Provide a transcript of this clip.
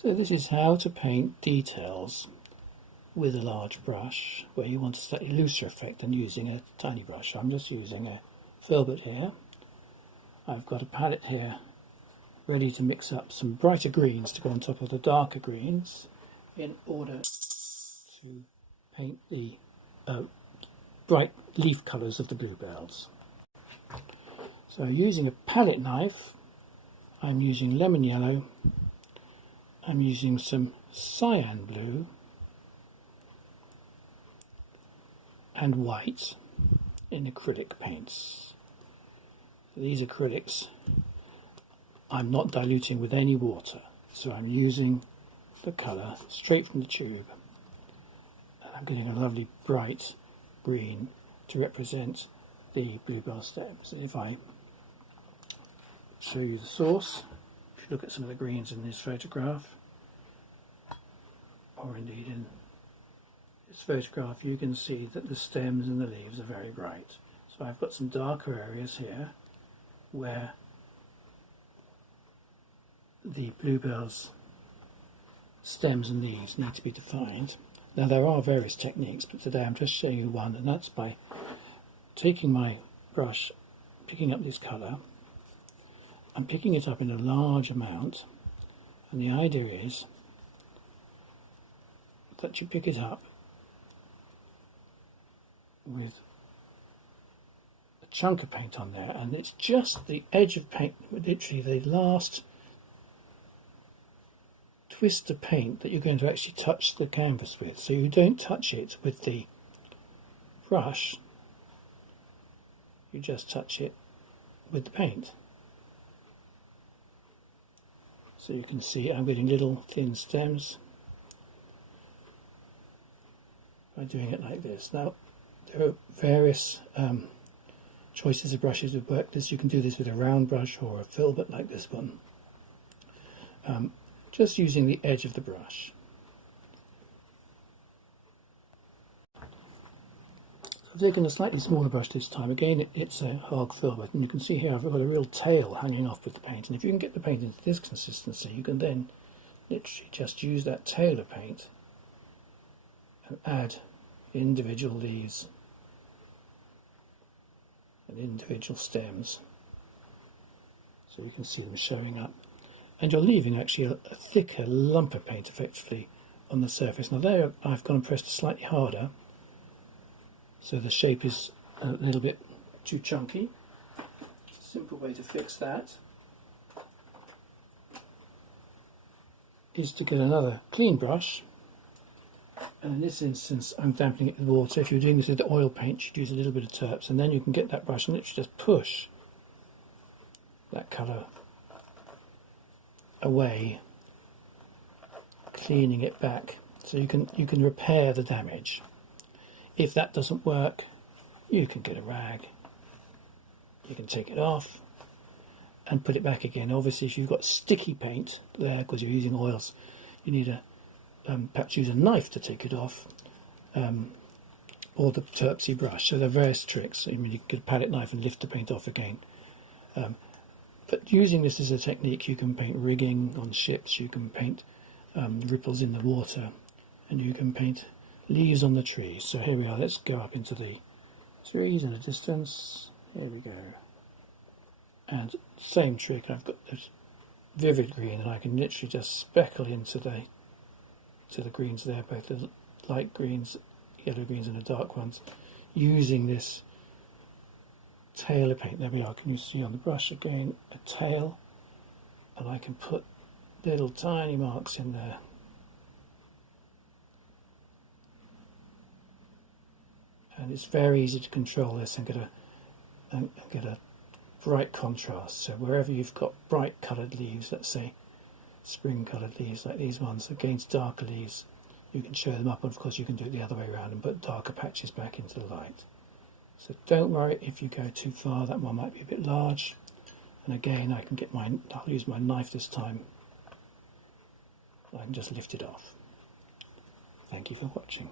So this is how to paint details with a large brush, where you want a slightly looser effect than using a tiny brush. I'm just using a filbert here. I've got a palette here ready to mix up some brighter greens to go on top of the darker greens in order to paint the bright leaf colours of the bluebells. So using a palette knife, I'm using lemon yellow, I'm using some cyan blue and white in acrylic paints. These acrylics I'm not diluting with any water, so I'm using the colour straight from the tube, and I'm getting a lovely bright green to represent the bluebell stems. And if I show you the source, if you look at some of the greens in this photograph, or indeed in this photograph, you can see that the stems and the leaves are very bright. So I've got some darker areas here where the bluebell's stems and leaves need to be defined. Now there are various techniques, but today I'm just showing you one, and that's by taking my brush, picking up this colour, and picking it up in a large amount, and the idea is that you pick it up with a chunk of paint on there, and it's just the edge of paint, literally the last twist of paint that you're going to actually touch the canvas with. So you don't touch it with the brush, you just touch it with the paint. So you can see I'm getting little thin stems by doing it like this. Now there are various choices of brushes that work this. You can do this with a round brush or a filbert like this one. Just using the edge of the brush. I've taken a slightly smaller brush this time. Again, it's a hog filbert, and you can see here I've got a real tail hanging off with the paint. And if you can get the paint into this consistency, you can then literally just use that tail of paint and add individual leaves and individual stems, so you can see them showing up. And you're leaving actually a thicker lump of paint effectively on the surface. Now there I've gone and pressed it slightly harder, so the shape is a little bit too chunky. Simple way to fix that is to get another clean brush, and in this instance I'm dampening it with water. If you're doing this with the oil paint, you'd use a little bit of terps, and then you can get that brush and literally just push that colour away, cleaning it back, so you can repair the damage. If that doesn't work, you can get a rag, you can take it off and put it back again. Obviously if you've got sticky paint there because you're using oils, you need to perhaps use a knife to take it off, or the terpsy brush. So there are various tricks. I mean, you can get a palette knife and lift the paint off again. But using this as a technique, you can paint rigging on ships, you can paint ripples in the water, and you can paint leaves on the trees. So here we are, let's go up into the trees in the distance. Here we go. And same trick, I've got this vivid green, and I can literally just speckle into the greens there, both the light greens, yellow greens and the dark ones, using this tail of paint. There we are. Can you see on the brush again a tail, and I can put little tiny marks in there, and it's very easy to control this and get a bright contrast. So wherever you've got bright coloured leaves, let's say spring coloured leaves like these ones against darker leaves, you can show them up, and of course you can do it the other way around and put darker patches back into the light. So don't worry if you go too far, that one might be a bit large. And again, I'll use my knife this time. I can just lift it off. Thank you for watching.